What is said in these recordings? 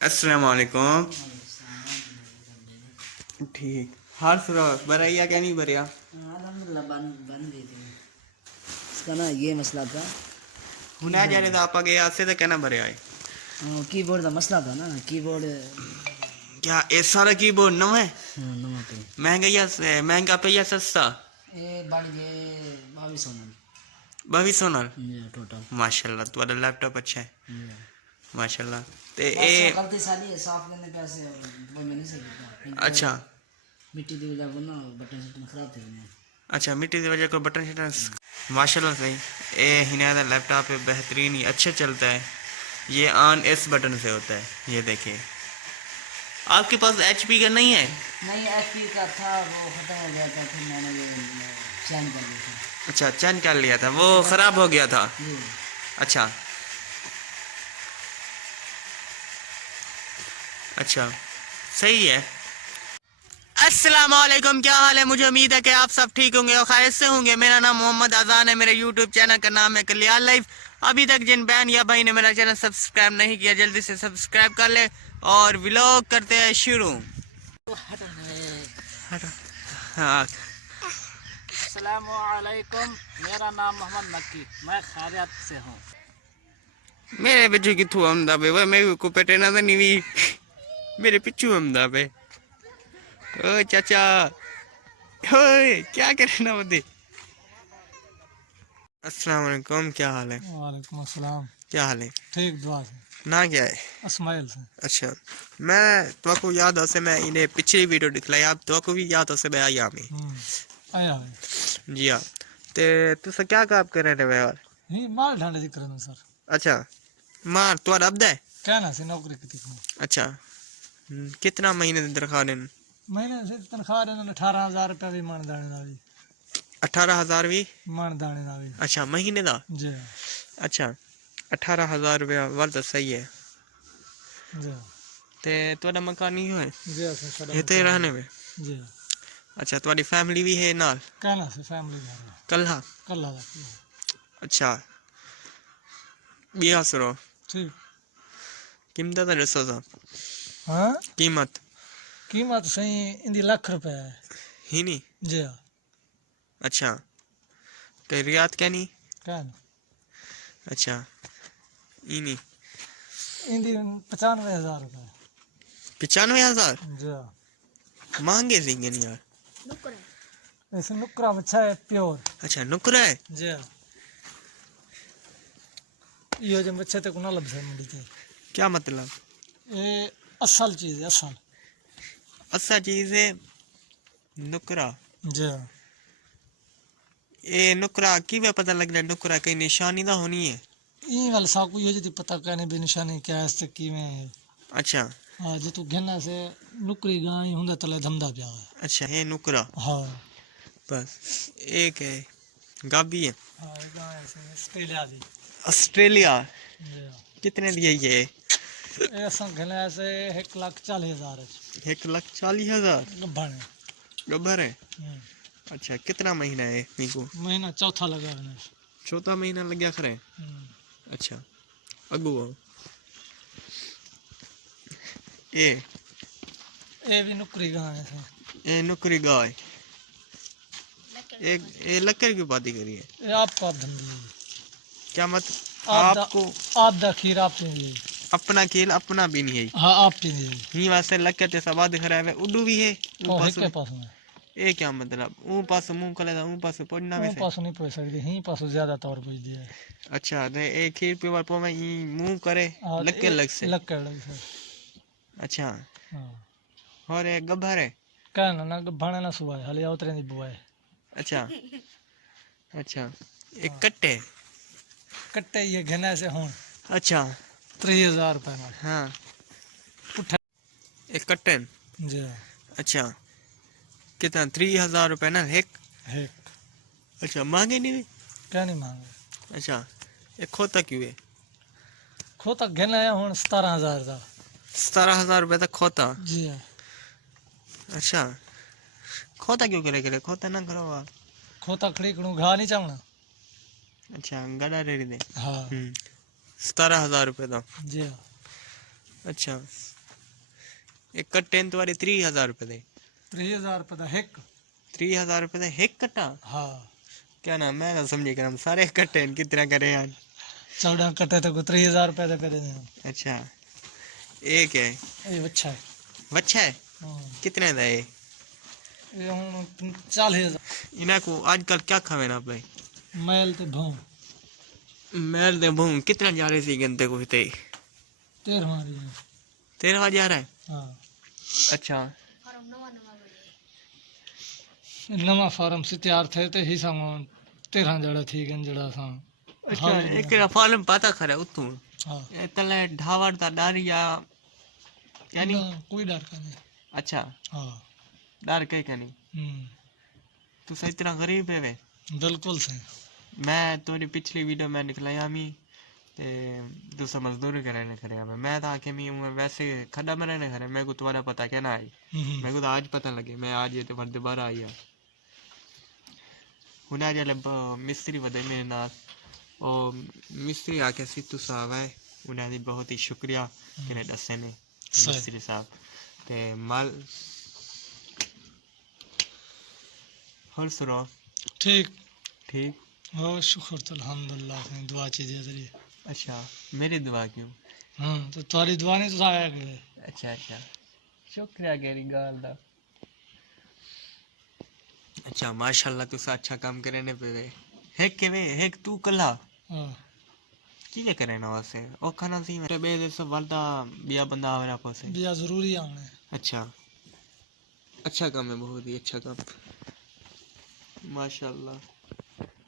अस्सलाम वालेकुम। ठीक हाल सुनो भरैया क्या नहीं भरिया? अल्हम्दुलिल्लाह बन बन गई थी। इसका ना ये मसला था। हुना जा रहे था आपा के याद से तो कहना भरे आए कीबोर्ड का मसला था ना। कीबोर्ड क्या ये सारा कीबोर्ड नवा है? नवा पे महंगा पे या सस्ता? ये बढ़ गए 2200 में। 2200 नाल ये टोटल माशाल्लाह तुम्हारा लैपटॉप अच्छा है ये माशाल्लाह। ते बस ए गलती सारी है साफ करने पैसे और वो मैंने सही किया। अच्छा मिट्टी दी वजह को ना बटन शटन खराब थे ने। अच्छा मिट्टी की वजह को बटन शटन माशाल्लाह सही। ए हिना दा लैपटॉप है बेहतरीन ही अच्छा चलता है। ये ऑन इस बटन से होता है ये देखिए। आपके पास HP का नहीं है? नहीं एचपी का था वो खत्म हो गया था फिर मैंने ये चेंज कर दिया था। अच्छा चेंज कर लिया था वो ख़राब हो गया था। जी अच्छा अच्छा सही है। अस्सलाम वालेकुम, क्या हाल है? मुझे उम्मीद है कि आप सब ठीक होंगे और खैरियत से होंगे। मेरा नाम मोहम्मद आज़ान है। मेरे यूट्यूब चैनल का नाम है कल्याण लाइफ। अभी तक जिन बहन या भाई ने मेरा चैनल सब्सक्राइब नहीं किया जल्दी से सब्सक्राइब कर ले और व्लॉग करते हैं शुरू। हाँ अस्सलामुअलैकुम, मेरा नाम मोहम्मद मक्की, मैं खैरियत से हूँ। मेरे पिछू कितू आमदा पे वह मैं को पेटे ना नहीं भी मेरे पिछू आमदा पे। ओ चाचा ओए क्या करना बदे? अस्सलाम वालेकुम, क्या हाल है? वालेकुम अस्सलाम। क्या हाल है? ठीक दुआ से। ना क्या है? अस्माइल से। अच्छा मैं तो याद हो मैं इन्हें पिछली वीडियो दिखलाई आप तो भी याद हो मैं आई आमी आया जी हाँ। ते तुसा क्या काम कर रहे हो यार? ही माल ढांडे दिख रहे सर। अच्छा मार तो अब दे कहना से नौकरी की थी। अच्छा कितना महीने की तनख्वाह देन? महीने से तनख्वाह देने 18,000 रुपया भी मान दाने ना भी। 18,000 भी मान दाने ना भी। अच्छा महीने का? जी अच्छा 18,000 रुपया वाल तो सही है। जी ते तुम्हारा मकान ही है जी सर ये तो रहने में? जी। अच्छा तुम्हारी फैमिली भी है नाल? कहना से फैमिली घर कल्हा कल्ला अच्छा बिया सुनो ठीक। कीमत तो दसो सा हाँ कीमत कीमत सही इंदी लाख रुपया है ही नहीं? जी हाँ। अच्छा ते रियात क्या नहीं? कहना अच्छा ही नहीं इंदी 95,000 रुपया 95,000 जी हाँ। महंगे सी नहीं यार। ऐसे नुकरा बच्चा है प्योर। अच्छा नुकरा है? जी हाँ। ये जो बच्चे तक ना लग मंडी थे। क्या मतलब? ये असल चीज है असल। अच्छा चीज है नुकरा। जी हाँ। ये नुकरा की वे पता लग रहा है नुकरा कहीं निशानी तो होनी है? ये वाला साकू ये जो पता कहने भी निशानी क्या है इससे की में। अच्छा हाँ जो तू घेना से नुकरी गाय हुंदा तले धमदा प्या है। अच्छा है नुकरा हाँ बस एक है गाबी है। हाँ ये गाय से ऑस्ट्रेलिया दी। ऑस्ट्रेलिया जी हाँ। कितने दिए ये? ये संग घेना से 1,40,000 1,40,000 गब्बन है। गब्बर है? अच्छा कितना महीना है नीको? महीना चौथा लगा रहने। चौथा महीना लग गया खरे? अच्छा अगू ये भी नुकरी गाय है। ये नुकरी गाय एक ये लक्कर की बात करी है। ये आपको आप धंधी है। क्या मत आपको आप दा खीर आप पींगे। अपना खेल अपना भी नहीं है। हाँ आप पींगे। ही वास्ते लक्कर ते सवाद खराब है उडू भी है तो है के पास में ये क्या मतलब ऊ पास मुंह कले ऊ पास पड़ना में वो से? पास नहीं पहुंच सकती ही पास ज्यादा तौर पर दिया। अच्छा तो एक खीर पे पो में ई मुंह करे लक्कर लग से? लक्कर लग से। अच्छा हाँ और एक गब्बर है? कहना ना भाने ना सुबह हाली उतरे दी बुआ है। अच्छा अच्छा एक कट्टे कट्टे ये घेना से हूँ। अच्छा 30,000 रुपये में। हाँ उठा एक कट्टे जी अच्छा कितना 3,000 रुपये ना एक? अच्छा मांगे नहीं भी? क्या नहीं मांगे। अच्छा एक खोता क्यों है? खोता घेना है हूँ 17,000 का। 17,000 रुपये तक खोता? जी हाँ। अच्छा खोता क्यों करे खोता ना करो आप। खोता खड़ी करूँ घा नहीं चाहना। अच्छा गड़ा रेडी दे हाँ 17,000 रुपये तो जी हाँ। अच्छा एक कट्टे न तुम्हारे 3000 रुपए दे 3000 रुपए दा एक 3000 रुपए दे एक कट्टा हाँ क्या नाम मैं ना समझे कर हम सारे कट्टे न कितना करे यार 14 कट्टे तो 3000 रुपए दे करे ने अच्छा एक है ये अच्छा है बच्चा है हाँ कितने दा है ये हुन 40000 इना को आजकल क्या खावे ना भाई मैल ते भों मैल दे भूं कितना जा रहे सी गंते को ते 13 मारी है 13000 है हाँ अच्छा नवा फार्म से तैयार थे ते ही संग 13 जड़ा थी गन जड़ा सा अच्छा एक फार्म पता खरा उतू हाँ तले ढावर दा डारिया यानी ना, कोई डर का नहीं अच्छा हाँ डर कहीं का नहीं तू सही तरह गरीब है वे बिल्कुल सही मैं तोरी पिछली वीडियो में निकला यामी ते दूसरा मजदूरी करने खड़े मैं तो आके मैं वैसे खड्डा में रहने खड़े मेरे को तुम्हारा पता क्या ना आई मेरे को तो आज पता लगे मैं आज ये तो फिर दोबारा आई है हुना जले मिस्त्री बदे मेरे नाथ और मिस्त्री आके सिद्धू साहब है उन्हें बहुत ही शुक्रिया कि दसे ने मिस्त्री साहब ते माल और सुनो ठीक ठीक हो शुक्र तो अल्हम्दुलिल्लाह ने दुआ चीज़ जरी अच्छा मेरी दुआ क्यों हाँ तो तुम्हारी दुआ नहीं तो आया करे अच्छा अच्छा शुक्रिया गेरी गाल दा अच्छा माशाल्लाह तू अच्छा काम करे ने पे हेक के वे हेक तू कला हाँ की करे ना वैसे ओ खाना सी मेरे बे दे सब वालदा बिया बंदा आवेरा पासे बिया जरूरी आने अच्छा अच्छा काम है बहुत ही अच्छा काम माशाल्लाह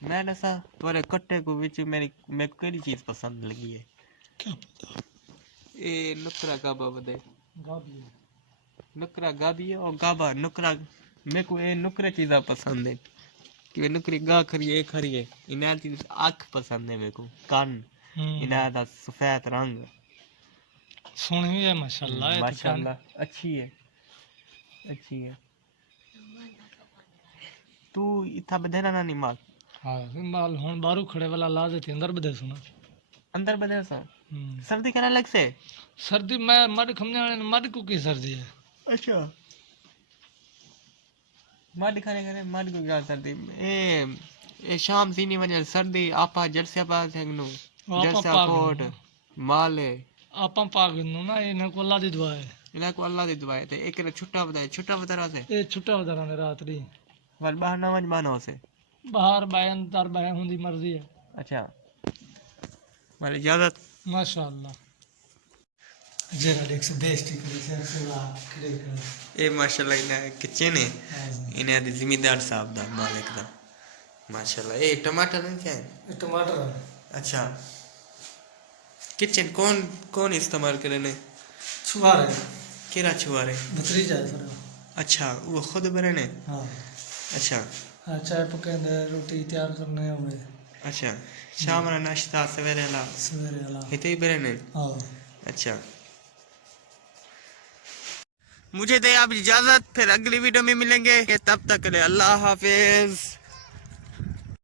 मैं ऐसा तुम्हारे कट्टे को विच मेरे को केड़ी चीज पसंद लगी है क्या पता ए नुकरा गाबा बदे गाबी नुकरा गाबी है और गाबा नुकरा मेरे को ये नुकरे चीज़ा पसंद है कि वे नुकरी गा खरिए खरिए इन्हें चीज आँख पसंद है मेरे को कान इन्हें दा सफेद रंग सोहनी है माशाल्लाह माशाल्लाह अच्छी है तू इतना बधेरा ना नहीं माल हाँ माल हुन बारू खड़े वाला ला देते अंदर बदे सुना अंदर बधेरा सा सर्दी करने लग से सर्दी मैं मड खमने वाले मड को की सर्दी है अच्छा मड खाने खाने मड को क्या सर्दी ए शाम सीनी वजह सर्दी आपा जर्सी आपा थेगनु जर्सी कोट माले आपा पाग नु ना इन्हें को अल्लाह दी दुआ है इन्हें को अल्लाह दी दुआ है ते एक ने छुट्टा बता रहा से ए छुट्टा बता ने रात री वल बाहर ना मज मानो से बाहर बायन तार बाय हुंदी मर्जी है अच्छा मारे इजाजत माशाल्लाह जरा देख से बेइज्जती करे से ला करे ए माशाल्लाह इन्हें किचन है इन्हें दी जिम्मेदार साहब दा मालिक दा माशाल्लाह ए टमाटर नहीं क्या है टमाटर अच्छा किचन कौन इस्तेमाल करे ने छुआरे केरा छुआरे भतरीजा सर अच्छा वो खुद बने ने हाँ अच्छा हाँ चाय पकाने रोटी तैयार करने हुए अच्छा शाम का नाश्ता सवेरे ला इतने ही बने ने हाँ अच्छा मुझे दे आप इजाजत फिर अगली वीडियो में मिलेंगे तब तक के लिए अल्लाह हाफिज।